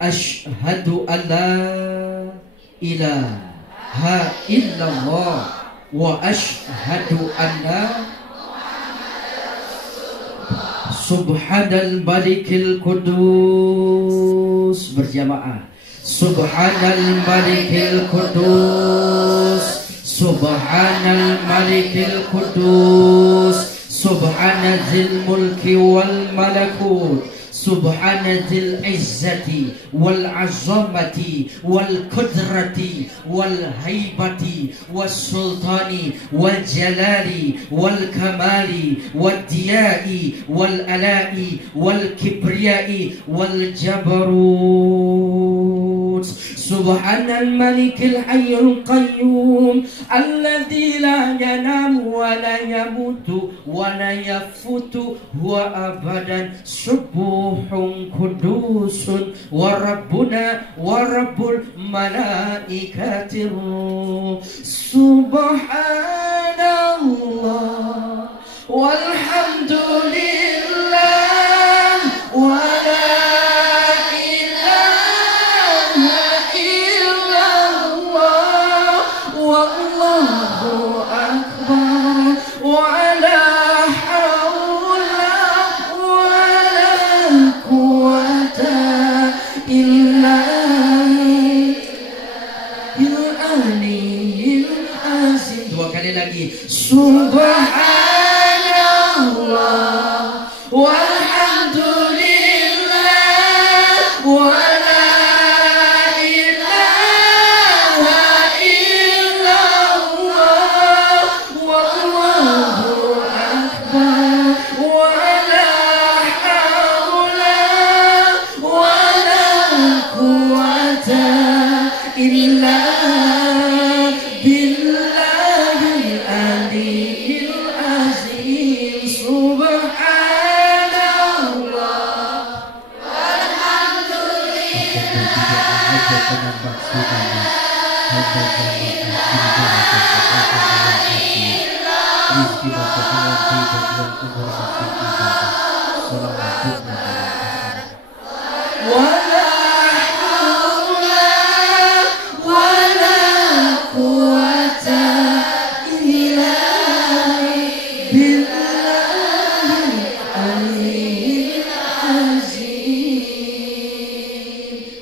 Asyhadu an la ilaha illallah wa asyhadu anna Subhanal Malikil Qudus. Berjamaah. Subhanal Malikil Qudus. Subhanal Malikil Qudus. Subhanazil mulki wal malakut. Subhanazil izzati wal azamati wal qudrati wal haibati was sultani wal jalali wal kamali wal diyai wal alai wal kibriyai wal jabarut. Subhanal malikil hayyul qayyum alladzi la yanamu wa la yamutu wa la yafutu huwa abadan subuhun kudusun wa rabbuna wa rabbul malaikatir. Subhanallah walhamdulillah wa la Subhanallah walhamdulillah wa la ilaha illallah wallahu akbar wa la hawla wa la quwwata illa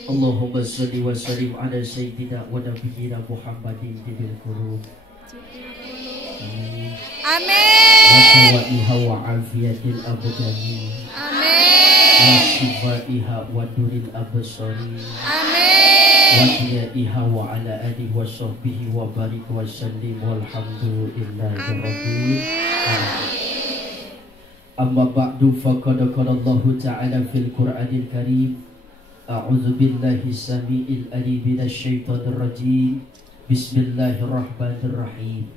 Allahumma salli wa sallim ala sayyidina wa nabiyyina Muhammadin bil qulub. Amin. Amin. Wa iha wa afiyatil abdani. Amin. Wa shifaiha wa duril absari. Amin. Wa iha wa ala alihi wa sahbihi wa barik wa sallim walhamdulillahi rabbil alamin. Amma ba'du faqad qala Allah ta'ala fil Qur'anil Karim. A'udzu billahi samiil alim minasy syaithanir rajim. Bismillahirrahmanirrahim.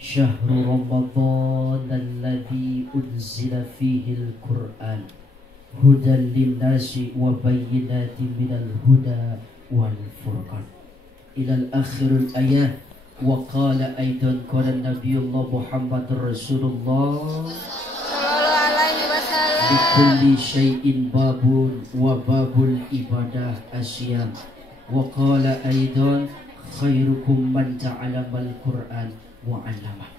Syahrul Ramadan alladzi unzila fihil Qur'an hudan lin-nasi wa bayyinatin minal huda wal furqan. Ila al-akhiril ayat wa qala aidan qala Nabiyullah Muhammadur Rasulullah Likulli syai'in babun wa babul ibadah asyam. Wa qala aidan khairukum man ta'alamal Qur'an wa 'allama.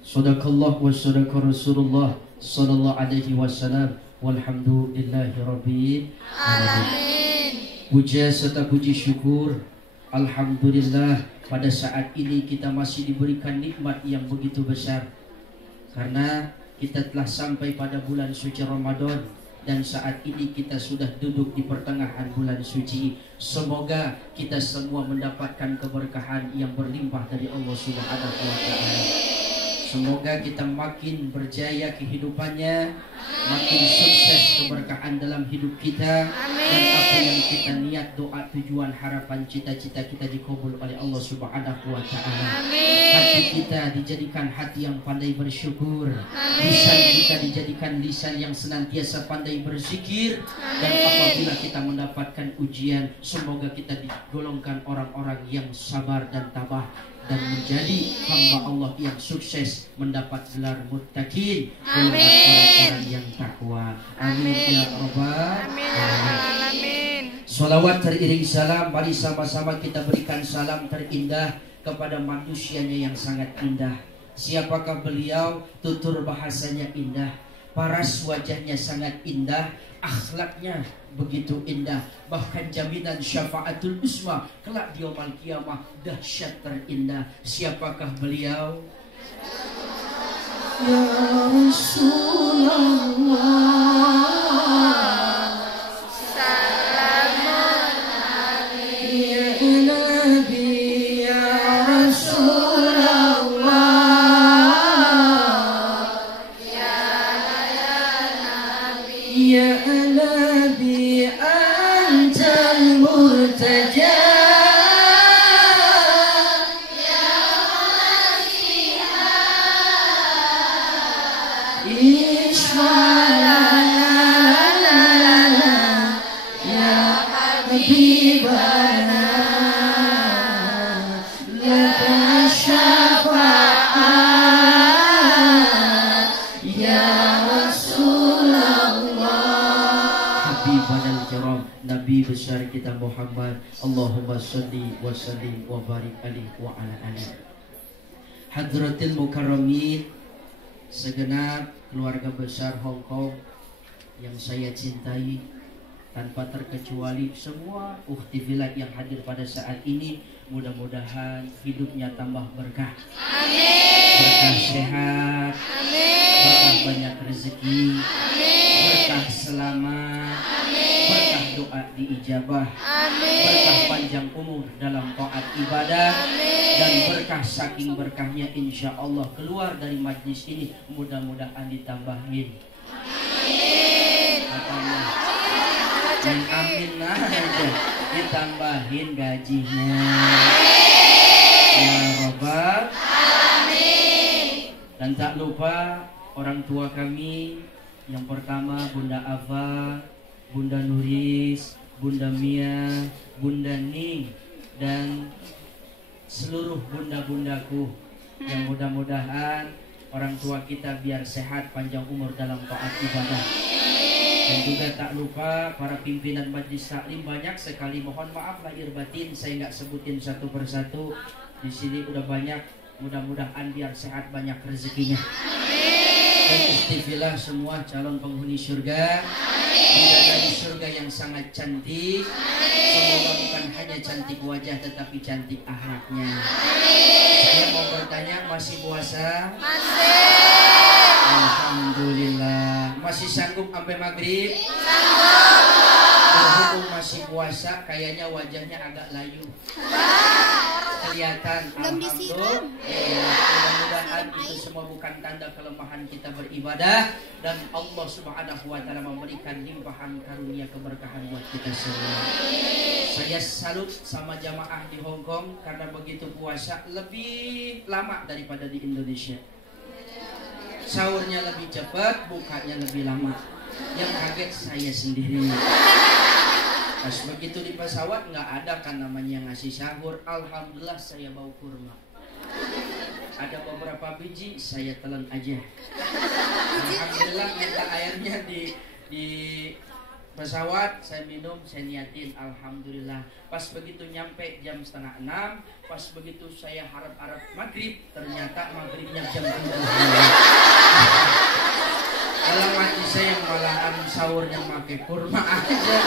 Sadaqallah wa sadaqa Rasulullah sallallahu alaihi wasallam walhamdulillahi rabbil alamin. Puja serta puji syukur alhamdulillah pada saat ini kita masih diberikan nikmat yang begitu besar karena kita telah sampai pada bulan suci Ramadan dan saat ini kita sudah duduk di pertengahan bulan suci. Semoga kita semua mendapatkan keberkahan yang berlimpah dari Allah Subhanahu wa taala. Semoga kita makin berjaya kehidupannya, makin sukses keberkahan dalam hidup kita, dan apa yang kita niat, doa, tujuan, harapan, cita-cita kita dikabul oleh Allah Subhanahu wa taala. Hati kita dijadikan hati yang pandai bersyukur, lisan kita dijadikan lisan yang senantiasa pandai berzikir, dan apabila kita mendapatkan ujian, semoga kita digolongkan orang-orang yang sabar dan tabah dan menjadi hamba Allah yang sukses mendapat gelar muttaqin, golongan orang-orang yang takwa. Amin ya rabbal alamin. Salawat teriring salam, mari sama-sama kita berikan salam terindah kepada manusianya yang sangat indah. Siapakah beliau? Tutur bahasanya indah, paras wajahnya sangat indah, akhlaknya begitu indah, bahkan jaminan syafaatul usma kelak di yaumul kiamah dahsyat terindah. Siapakah beliau? Ya Rasulullah, Nabi besar kita Muhammad, Allahumma sholli wa sallim wa barik alaihi wa ala alihi. Hadratil mukarramin, segenap keluarga besar Hong Kong yang saya cintai, tanpa terkecuali semua ukhti fillah yang hadir pada saat ini, mudah-mudahan hidupnya tambah berkah. Amin. Berkah sehat. Amin. Berkah banyak rezeki. Amin. Berkah selamat. Amin. Berkah doa diijabah. Amin. Berkah panjang umur dalam taat ibadah. Amin. Dan berkah saking berkahnya insya Allah keluar dari majlis ini mudah-mudahan ditambahin. Amin. Apanya? Amin aja, ditambahin gajinya. Ya Rabbal Alamin. Dan tak lupa orang tua kami, yang pertama Bunda Ava, Bunda Nuris, Bunda Mia, Bunda Ning, dan seluruh bunda-bundaku, yang mudah-mudahan orang tua kita biar sehat, panjang umur dalam taat ibadah. Dan juga tak lupa para pimpinan majlis taklim, banyak sekali, mohon maaf lahir batin saya nggak sebutin satu persatu. Di sini udah banyak, mudah-mudahan biar sehat, banyak rezekinya. Dan istighfirlah semua calon penghuni surga, bidadari surga yang sangat cantik. Semoga bukan hanya cantik wajah tetapi cantik akhlaknya. Saya mau bertanya, masih puasa? Masih. Alhamdulillah. Masih sanggup sampai maghrib? Sanggup. Berhubung masih puasa, kayaknya wajahnya agak layu. Kelihatan. Alhamdulillah. Mudah-mudahan itu semua bukan tanda kelemahan kita beribadah, dan Allah Subhanahu wa taala memberikan limpahan karunia keberkahan buat kita semua. Saya salut sama jamaah di Hong Kong karena begitu puasa lebih lama daripada di Indonesia. Sahurnya lebih cepat, bukanya lebih lama. Yang kaget saya sendiri. Pas begitu di pesawat nggak ada kan namanya ngasih sahur. Alhamdulillah saya bawa kurma. Ada beberapa biji saya telan aja. Alhamdulillah minta airnya di pesawat, saya minum, saya niatin, alhamdulillah. Pas begitu nyampe jam 5:30, pas begitu saya harap-harap maghrib, ternyata maghribnya jam 7. Dalam hati saya malahan sahurnya pakai kurma aja.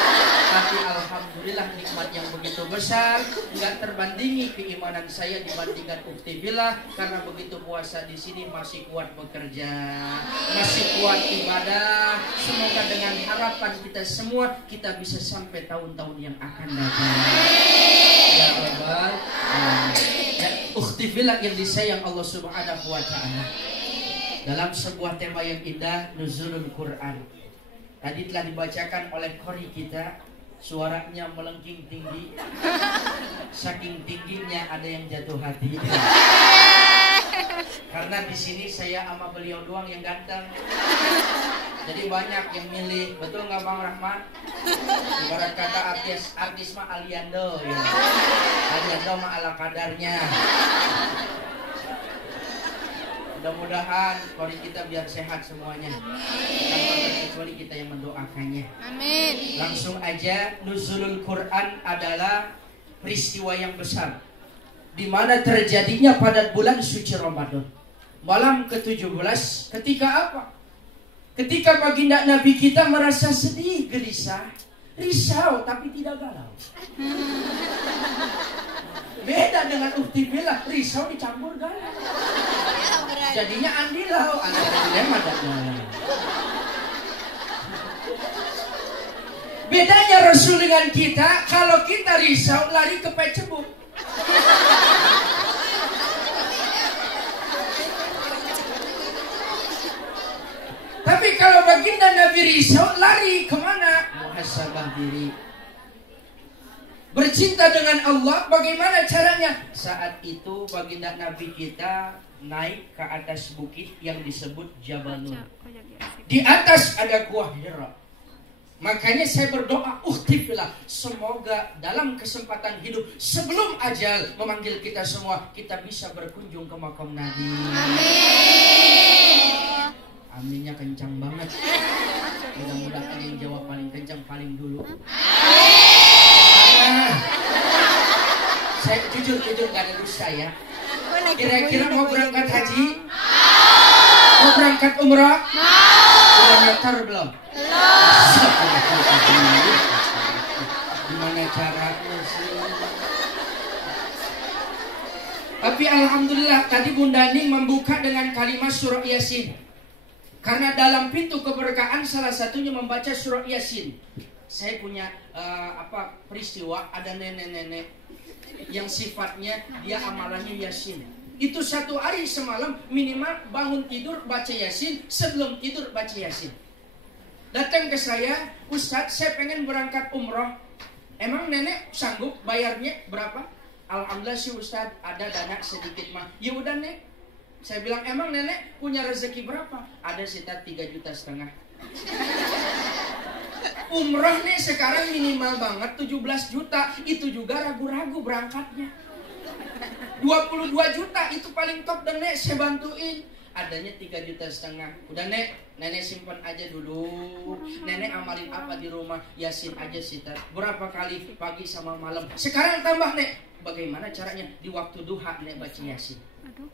Tapi alhamdulillah nikmat yang begitu besar, nggak terbandingi keimanan saya dibandingkan ukhti billah, karena begitu puasa di sini masih kuat bekerja, masih kuat ibadah. Semoga dengan harapan kita semua kita bisa sampai tahun-tahun yang akan datang. Ya Rabbal Alamin. Ya ukhti billah yang disayang Allah Subhanahu wa taala. Dalam sebuah tema yang indah, Nuzulul Quran. Tadi telah dibacakan oleh qori kita, suaranya melengking tinggi. Saking tingginya ada yang jatuh hati. Karena di sini saya sama beliau doang yang ganteng. Jadi banyak yang milih, betul nggak Bang Rahmat? Ibarat kata artis mah Aliando, ya. Aliando mah ala kadarnya. Mudah-mudahan kori kita biar sehat semuanya. Tanpa terkecuali kita yang mendoakannya. Amin. Langsung aja, nuzulul Quran adalah peristiwa yang besar, di mana terjadinya pada bulan suci Ramadan. Malam ke-17, ketika apa? Ketika baginda Nabi kita merasa sedih, gelisah, risau tapi tidak galau. Beda dengan ukti bila, risau dicampur galau. Jadinya andilau, antara dilema dan galau. Bedanya Rasul dengan kita, kalau kita risau lari ke pecebuk. Tapi kalau baginda Nabi risau lari kemana? Muhasabah diri. Bercinta dengan Allah, bagaimana caranya? Saat itu baginda Nabi kita naik ke atas bukit yang disebut Jabal Nur. Di atas ada gua Hira. Makanya saya berdoa, ukhtifillah, semoga dalam kesempatan hidup sebelum ajal memanggil kita semua, kita bisa berkunjung ke makam Nabi. Amin. Aminnya kencang banget. Mudah-mudahan yang jawab paling kencang paling dulu. Saya jujur gak ada dusta ya. Kira-kira mau berangkat haji? Mau berangkat umrah? Udah nyetar belum? Gimana caranya sih? Tapi alhamdulillah tadi Bunda Ning membuka dengan kalimat surah Yasin. Karena dalam pintu keberkahan salah satunya membaca surah Yasin. Saya punya peristiwa, ada nenek-nenek yang sifatnya dia amalannya Yasin. Itu satu hari semalam minimal bangun tidur baca Yasin, sebelum tidur baca Yasin. Datang ke saya, Ustadz, saya pengen berangkat umroh. Emang nenek sanggup bayarnya berapa? Alhamdulillah sih Ustadz, ada dana sedikit mah. Ya udah nek. Saya bilang, emang nenek punya rezeki berapa? Ada sekitar 3,5 juta. Umroh nih sekarang minimal banget 17 juta. Itu juga ragu-ragu berangkatnya. 22 juta itu paling top dan nek saya bantuin. Adanya 3,5 juta. Udah nek, nenek simpan aja dulu. Nenek amalin apa di rumah? Yasin aja sitar. Berapa kali pagi sama malam. Sekarang tambah nek. Bagaimana caranya? Di waktu duha nek baca Yasin.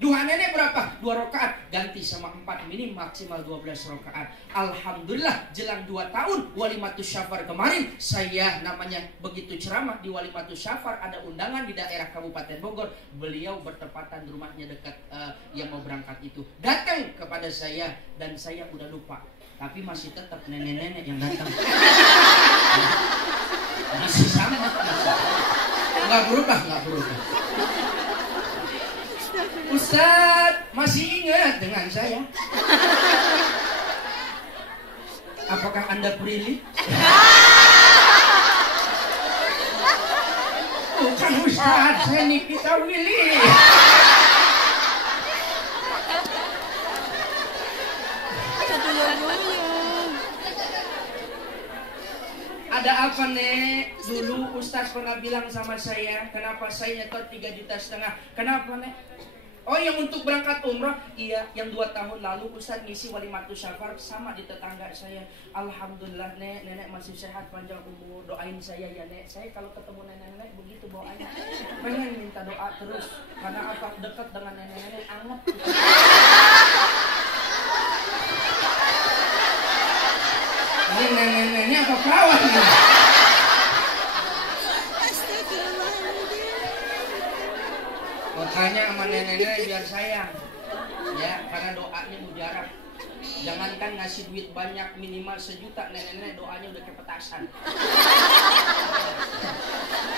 Duha nenek berapa? 2 rakaat. Ganti sama 4 minim maksimal 12 rakaat. Alhamdulillah jelang 2 tahun Walimatus Syafar kemarin saya namanya begitu ceramah di Walimatus Syafar, ada undangan di daerah Kabupaten Bogor. Beliau bertepatan rumahnya dekat yang mau berangkat itu. Datang kepada saya dan saya udah lupa. Tapi masih tetap nenek-nenek yang datang. Masih sama. Nggak berubah. Ustadz masih ingat dengan saya? Apakah Anda prilly? Bukan Ustadz, saya Nikita Willy. Ada apa nek? Dulu Ustadz pernah bilang sama saya, kenapa saya nyetor 3,5 juta? Kenapa nek? Oh yang untuk berangkat umrah? Iya, yang 2 tahun lalu Ustadz ngisi Walimatus Syafar sama di tetangga saya. Alhamdulillah nek, nenek masih sehat panjang umur. Doain saya ya nek. Saya kalau ketemu nenek-nenek begitu bawaannya. Pengen minta doa terus. Karena apa? Dekat dengan nenek-nenek anget. Ini nenek-neneknya apa perawan nih? Makanya sama nenek-nenek biar sayang. Ya, karena doanya mujarab. Jangankan ngasih duit banyak, minimal 1 juta, nenek-nenek doanya udah kayak petasan.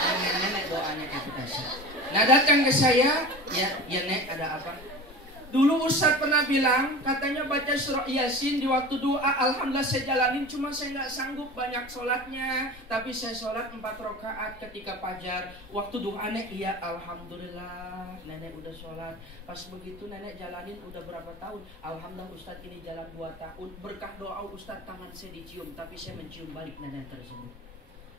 Nenek-nenek doanya kayak petasan. Nah datang ke saya, ya nek ada apa? Dulu Ustadz pernah bilang, katanya baca surah Yasin di waktu doa. Alhamdulillah saya jalanin, cuma saya nggak sanggup banyak sholatnya. Tapi saya sholat 4 rakaat ketika fajar. Waktu doa nek, iya Alhamdulillah nenek udah sholat. Pas begitu nenek jalanin udah berapa tahun? Alhamdulillah Ustadz ini jalan 2 tahun. Berkah doa Ustadz tangan saya dicium, tapi saya mencium balik nenek tersebut.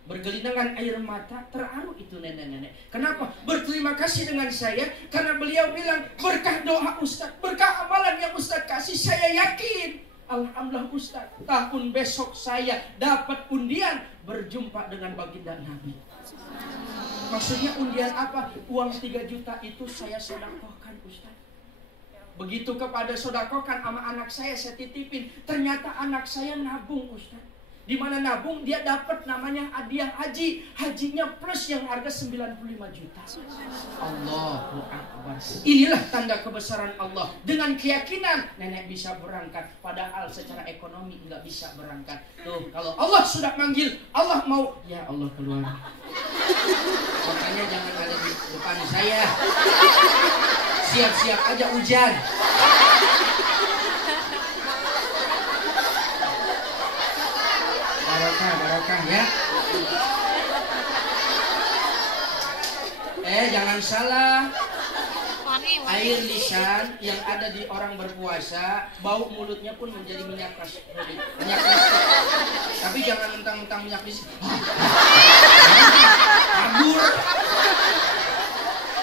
Bergelindangan air mata, terharu itu nenek-nenek. Kenapa? Berterima kasih dengan saya karena beliau bilang berkah doa Ustaz, berkah amalan yang Ustaz kasih, saya yakin alhamdulillah Ustaz, tahun besok saya dapat undian berjumpa dengan baginda Nabi. Maksudnya undian apa? Uang 3 juta itu saya sedekahkan Ustaz. Begitu kepada sedekahkan sama anak saya titipin. Ternyata anak saya nabung Ustaz. Di mana nabung dia dapat namanya hadiah haji. Hajinya plus yang harga 95 juta. Allahu Akbar. Inilah tanda kebesaran Allah. Dengan keyakinan nenek bisa berangkat. Padahal secara ekonomi nggak bisa berangkat. Tuh, kalau Allah sudah manggil, Allah mau, ya Allah keluar. Makanya jangan ada di depan saya. Siap-siap aja hujan. Barokah ya. Jangan salah. Air lisan yang ada di orang berpuasa, bau mulutnya pun menjadi minyak listrik. Tapi jangan mentang-mentang minyak listrik. Kabur.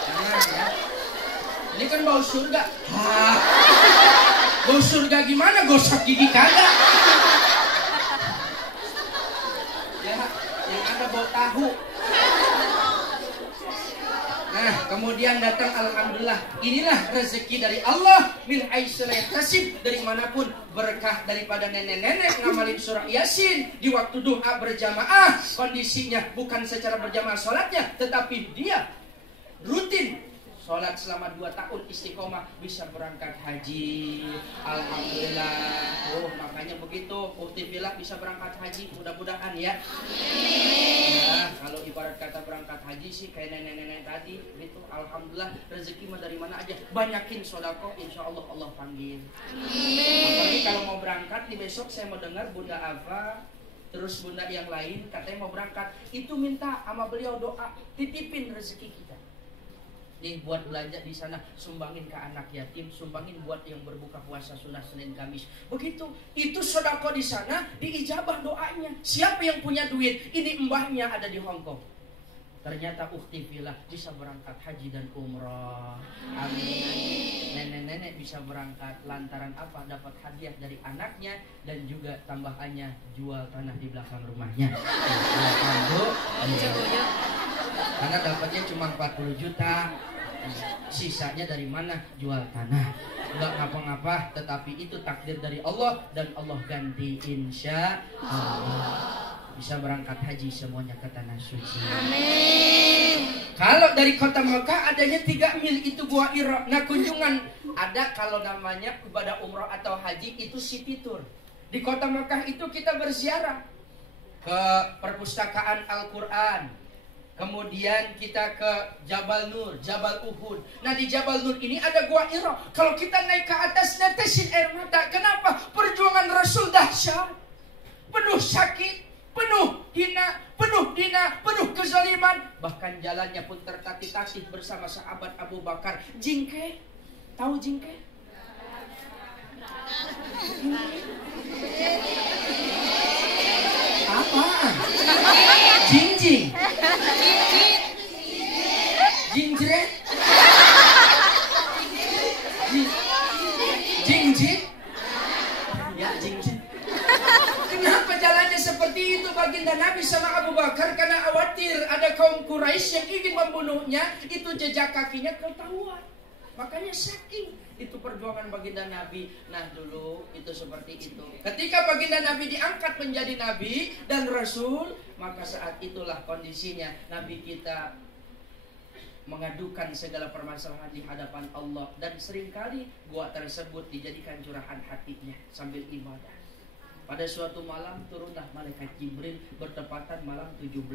Jangan ya. Ini kan bau surga. Bau surga gimana? Gosok gigi kagak. Yang ada bau tahu. Nah, kemudian datang alhamdulillah. Inilah rezeki dari Allah min haitsu la yahtasib, dari manapun. Berkah daripada nenek-nenek ngamalin surah Yasin di waktu doa berjamaah. Kondisinya bukan secara berjamaah sholatnya, tetapi dia rutin sholat selama 2 tahun istiqomah, bisa berangkat haji. Alhamdulillah. Oh, makanya begitu. Ukti Fillah bisa berangkat haji, mudah-mudahan ya. Nah, kalau ibarat kata berangkat haji sih kayak nenek-nenek tadi gitu. Alhamdulillah, rezeki mah dari mana aja. Banyakin sodako, insya Allah Allah panggil. Apalagi kalau mau berangkat di besok, saya mau dengar Bunda Ava terus bunda yang lain katanya mau berangkat, itu minta sama beliau doa, titipin rezeki kita. Nih buat belanja di sana, sumbangin ke anak yatim, sumbangin buat yang berbuka puasa sunnah Senin Kamis. Begitu, itu sedekah di sana, diijabah doanya. Siapa yang punya duit? Ini mbahnya ada di Hong Kong. Ternyata ukhti fillah bisa berangkat haji dan umrah. Amin. Nenek-nenek bisa berangkat lantaran apa? Dapat hadiah dari anaknya dan juga tambahannya jual tanah di belakang rumahnya. Karena dapatnya cuma 40 juta. Sisanya dari mana? Jual tanah. Enggak ngapa-ngapa, tetapi itu takdir dari Allah dan Allah ganti insya Allah. Bisa berangkat haji semuanya ke tanah suci. Amin. Kalau dari kota Mekah adanya 3 mil itu Gua Hira. Nah, kunjungan ada kalau namanya ibadah umrah atau haji itu city tour. Di kota Mekah itu kita berziarah ke perpustakaan Al-Quran. Kemudian kita ke Jabal Nur, Jabal Uhud. Nah, di Jabal Nur ini ada Gua Hira. Kalau kita naik ke atas netesin air mata. Kenapa? Perjuangan Rasul dahsyat. Penuh sakit, penuh hina, penuh kezaliman. Bahkan jalannya pun tertatih-tatih bersama sahabat Abu Bakar. Jingke, tahu jingke? Apaan? Jingjing, jingjret, jingjing, ya jingjing. Kenapa jalannya seperti itu baginda Nabi sama Abu Bakar? Karena khawatir ada kaum Quraisy yang ingin membunuhnya. Itu jejak kakinya ketahuan. Makanya saking itu perjuangan baginda Nabi. Nah, dulu itu seperti itu. Ketika baginda Nabi diangkat menjadi Nabi dan Rasul, maka saat itulah kondisinya Nabi kita mengadukan segala permasalahan di hadapan Allah. Dan seringkali gua tersebut dijadikan curahan hatinya sambil ibadah. Pada suatu malam turunlah malaikat Jibril bertepatan malam 17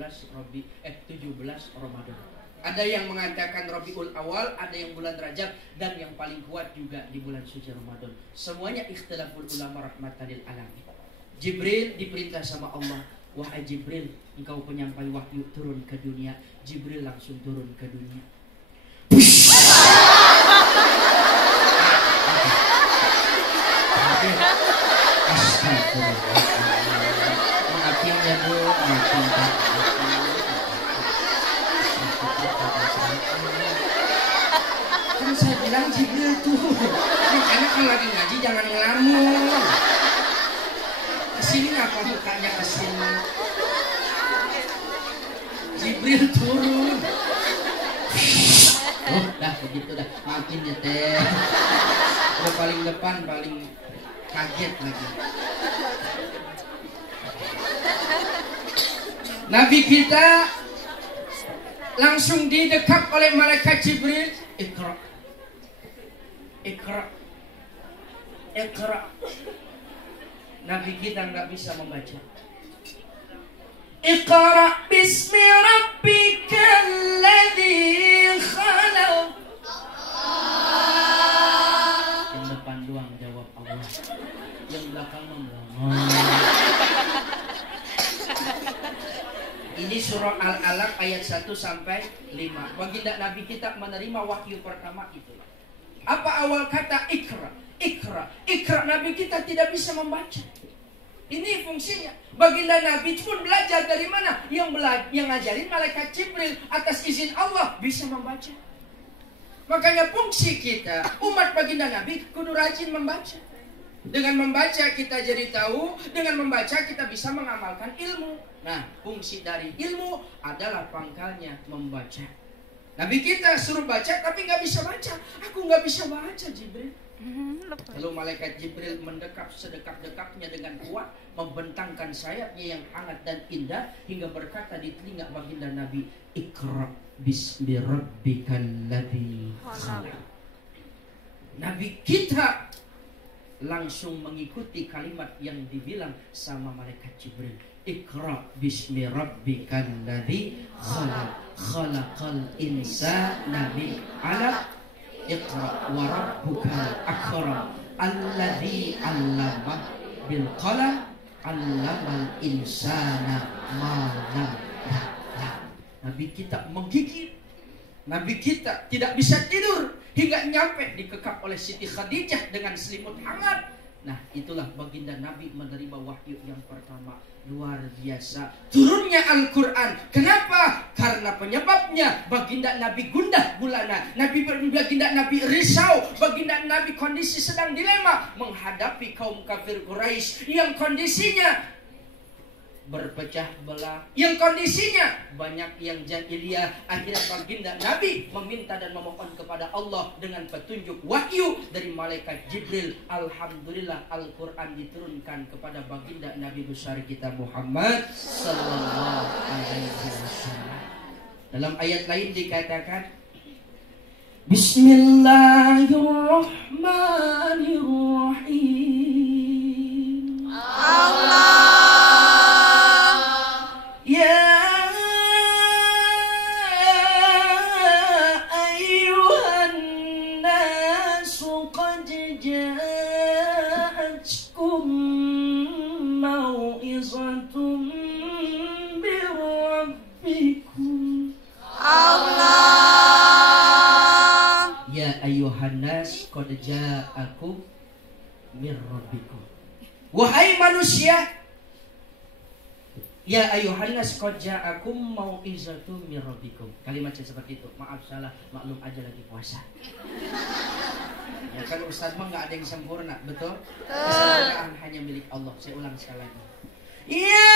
Ramadan. Ada yang mengatakan Rabiul Awal, ada yang bulan Rajab, dan yang paling kuat juga di bulan suci Ramadan. Semuanya ikhtilaful ulama rahmatan lil alamin. Jibril diperintah sama Allah, wahai Jibril, engkau penyampai wahyu, turun ke dunia. Jibril langsung turun ke dunia. Astagfirullah. Maafin ya Bu, maafin. Jibril turun. Makanya kalau lagi ngaji jangan ngelamun. Kesini ngapa mukanya kesini? Jibril turun. Oh, dah begitu dah. Makin ya teh. Udah paling depan paling kaget lagi. Nabi kita langsung didekap oleh malaikat Jibril. Iqra, Iqra, Iqra. Nabi kita nggak bisa membaca. Iqra bismi rabbikal ladzi khalaq. Yang depan doang jawab Allah. Yang belakang ngomong. Ini surah Al-Alaq ayat 1 sampai 5. Baginda Nabi kita menerima wahyu pertama itu. Apa awal kata Iqra? Iqra, Iqra. Nabi kita tidak bisa membaca. Ini fungsinya. Baginda Nabi pun belajar dari mana? Yang ngajarin malaikat Jibril atas izin Allah bisa membaca. Makanya fungsi kita umat baginda Nabi kudu rajin membaca. Dengan membaca kita jadi tahu, dengan membaca kita bisa mengamalkan ilmu. Nah, fungsi dari ilmu adalah pangkalnya membaca. Nabi kita suruh baca tapi nggak bisa baca. Aku nggak bisa baca, Jibril. Lalu malaikat Jibril mendekat sedekat-dekatnya dengan kuat, membentangkan sayapnya yang hangat dan indah hingga berkata di telinga baginda Nabi, Iqra bismi rabbikal ladzi khalaq. Nabi kita langsung mengikuti kalimat yang dibilang sama malaikat Jibril. Iqra bismi rabbikal ladzi khalaq, khalaqal insana min 'alaq. Iqra wa rabbukal akram alladzi 'allama bil qalam 'allamal insana ma lam ya'lam. Nabi kita menggigit. Nabi kita tidak bisa tidur hingga nyampe dikekap oleh Siti Khadijah dengan selimut hangat. Nah, itulah baginda Nabi menerima wahyu yang pertama. Luar biasa turunnya Al-Quran. Kenapa? Karena penyebabnya baginda Nabi gundah gulana, baginda Nabi risau, baginda Nabi kondisi sedang dilema menghadapi kaum kafir Quraisy yang kondisinya berpecah belah, yang kondisinya banyak yang jahiliyah. Akhirnya baginda Nabi meminta dan memohon kepada Allah dengan petunjuk wahyu dari malaikat Jibril. Alhamdulillah Al-Quran diturunkan kepada baginda Nabi besar kita Muhammad sallallahu alaihi wasallam. Dalam ayat lain dikatakan, Bismillahirrahmanirrahim. Allah Nas qad ja'akum mir rabbikum. Wahai manusia, ya ayuhan nas qad ja'akum mau'izatun mir rabbikum. Kalimat seperti itu. Maaf salah, maklum aja lagi puasa. Ya kan Ustaz mah enggak ada yang sempurna, betul? Kesempurnaan hanya milik Allah. Saya ulang sekali lagi. Ya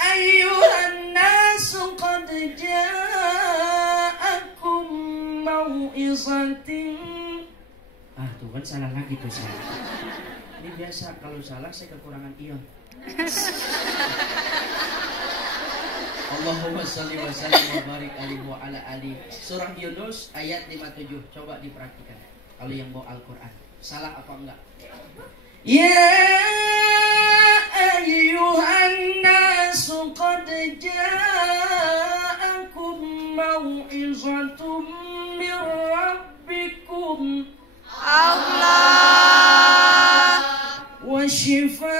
ayuhan nas qad ja'akum mau'izatin. Tuh kan salah lagi tuh saya. Ini biasa kalau salah saya kekurangan ion. Allahumma shalli wa sallim wa barik alaihi wa ala alihi. Surah Yunus ayat 57. Coba diperhatikan. Kalau yang bawa Al-Quran salah apa enggak? Ya ayyuhan nasu qad ja'akum mau'izatum min rabbikum Allah wa shifaa'un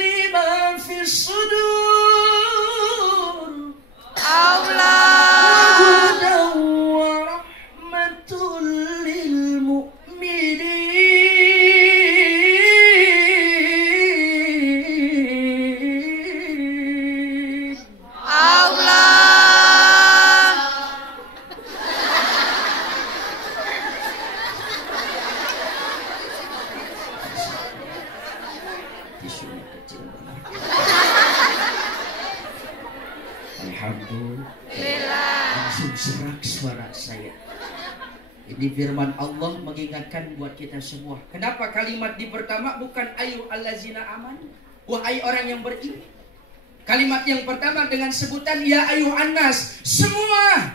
lima fis sudur Allah wa hudan wa rahmatul lil mu'minin Allah. Alhamdulillah. Langsung serak suara saya. Ini firman Allah mengingatkan buat kita semua. Kenapa kalimat di pertama bukan ayu allazina aman? Wahai orang yang beriman. Kalimat yang pertama dengan sebutan ya ayuhan nas. Semua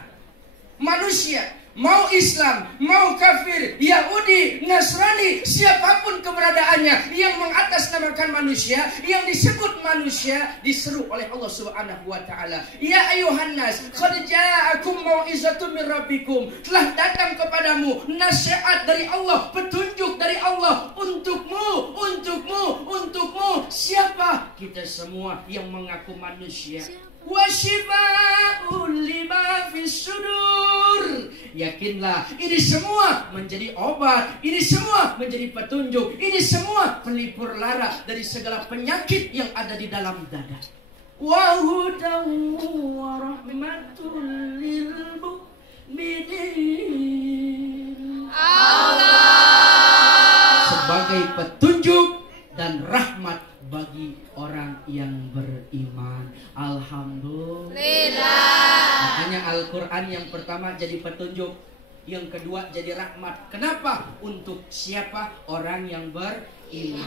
manusia, mau Islam, mau kafir, Yahudi, Nasrani, siapapun keberadaannya yang mengatasnamakan manusia, yang disebut manusia, diseru oleh Allah Subhanahu wa taala. Ya ayuhan nas, qad ja'akum mau'izatun min rabbikum. Telah datang kepadamu nasihat dari Allah, petunjuk dari Allah untukmu, untukmu, untukmu. Siapa? Kita semua yang mengaku manusia. Wasyifa'ul lima fis sudur. Yakinlah ini semua menjadi obat, ini semua menjadi petunjuk, ini semua pelipur lara dari segala penyakit yang ada di dalam dada. Wa hudan wa rahmatul lil mu'minin. Allah sebagai petunjuk dan rahmat bagi orang yang beriman. Alhamdulillah. Makanya Al-Quran yang pertama jadi petunjuk, yang kedua jadi rahmat. Kenapa? Untuk siapa? Orang yang beriman.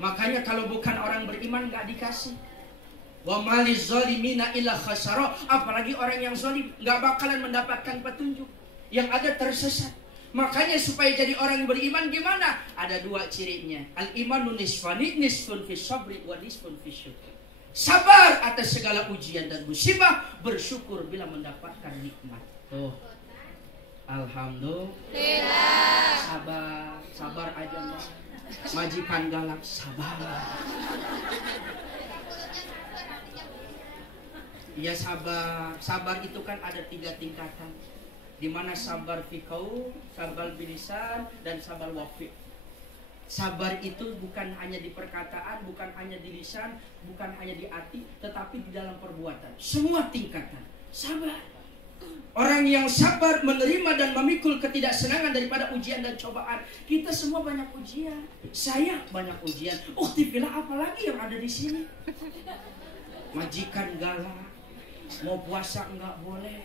Makanya kalau bukan orang beriman gak dikasih. Wa maliz zalimina illa khasara. Apalagi orang yang zalim gak bakalan mendapatkan petunjuk. Yang ada tersesat. Makanya supaya jadi orang beriman gimana? Ada dua cirinya. Al-imanu nisfani, nisfun fis sabri wa nisfun fis syukr. Sabar atas segala ujian dan musibah, bersyukur bila mendapatkan nikmat. Oh. Alhamdulillah. Sabar, sabar aja Mbak. Majikan galak, sabar. Ya sabar. Sabar itu kan ada 3 tingkatan. Di mana sabar fikau, sabar bilisan, dan sabar wafi. Sabar itu bukan hanya di perkataan, bukan hanya di lisan, bukan hanya di hati, tetapi di dalam perbuatan. Semua tingkatan sabar. Orang yang sabar menerima dan memikul ketidaksenangan daripada ujian dan cobaan. Kita semua banyak ujian. Saya banyak ujian. Uktifillah apalagi yang ada di sini. Majikan galak, mau puasa enggak boleh,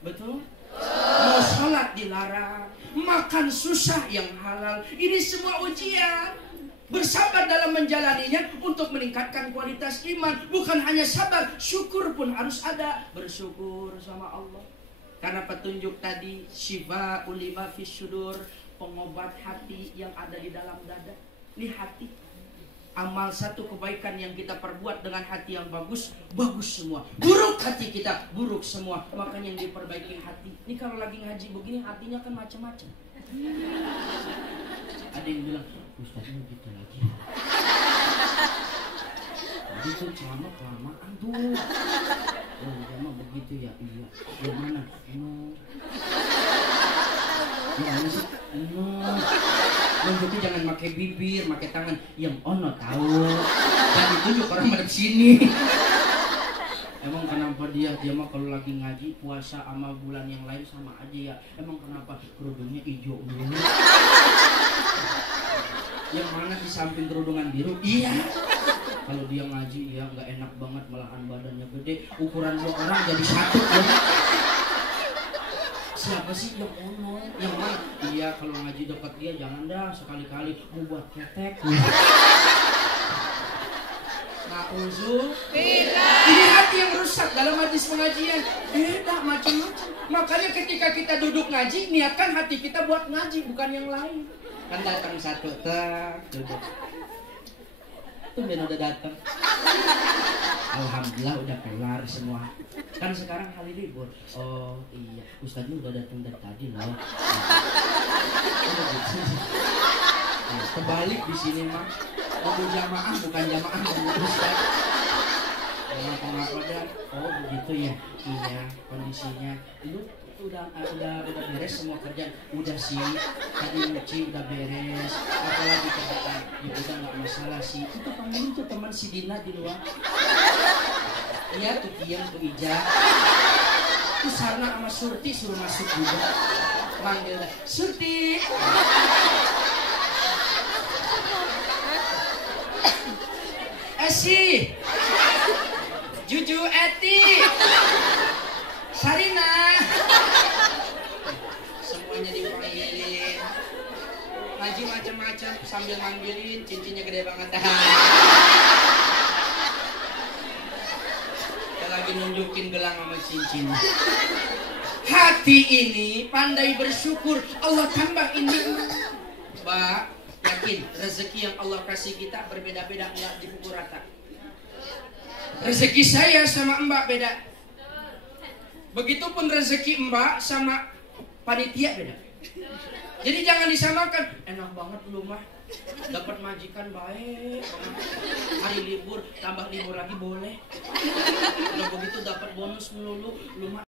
betul? Mau sholat dilarang, makan susah yang halal. Ini semua ujian. Bersabar dalam menjalaninya untuk meningkatkan kualitas iman. Bukan hanya sabar, syukur pun harus ada. Bersyukur sama Allah karena petunjuk tadi, syifa'ul lima fis sudur, pengobat hati yang ada di dalam dada. Ini hati. Amal satu kebaikan yang kita perbuat dengan hati yang bagus, bagus semua. Buruk hati kita, buruk semua. Makanya yang diperbaiki hati. Ini kalau lagi ngaji begini hatinya kan macam-macam. Ada yang bilang, Ustaznya gitu lagi. Tadi tuh ceramah kelamaan tuh. Oh ceramah begitu ya, iya. Yang mana? Yang mana sih? Menjadi jangan pakai bibir, pakai tangan. Yang ono tahu. Dan ditunjuk orang madep sini. Emang kenapa dia mah kalau lagi ngaji puasa sama bulan yang lain sama aja ya. Emang kenapa kerudungnya hijau dulu? Yang mana di samping kerudungan biru? Iya. Kalau dia ngaji ya nggak enak banget, malahan badannya gede. Ukuran 2 orang jadi 1 ya. Siapa sih yang ono? Yang mana? Iya kalau ngaji dekat dia jangan dah sekali-kali mau buat ketek. Na'udzubillah. Ini hati yang rusak dalam majlis pengajian. Beda macam-macam. Makanya ketika kita duduk ngaji, niatkan hati kita buat ngaji, bukan yang lain. Kan datang satu, duduk. Tuh ben udah datang. Alhamdulillah udah kelar semua. Kan sekarang hari libur. Oh iya, Ustaznya udah datang dari tadi loh. Nah, kebalik di sini mah. Mau jamaah bukan jamaah dengan Ustaz. Kenapa dah? Oh begitu ya. Iya kondisinya. Lu udah beres semua kerjaan. Udah sih. Tadi nyuci udah beres. Apalagi kerjaan. Ya udah nggak masalah sih. Itu panggil tuh teman si Dina di luar. Iya tuh Kian tuh Ija. Itu Sarna sama Surti suruh masuk juga. Panggil Surti. Esi, Juju Eti. macam sambil manggilin, cincinnya gede banget. Dia lagi nunjukin gelang sama cincin. Hati ini pandai bersyukur, Allah tambah ini. Mbak, yakin rezeki yang Allah kasih kita berbeda-beda, nggak dipukul rata. Rezeki saya sama Mbak beda. Begitupun rezeki Mbak sama panitia beda. Jadi jangan disamakan. Enak banget lu mah, dapat majikan baik. Hari libur tambah libur lagi boleh. Kalau begitu dapat bonus melulu, lu mah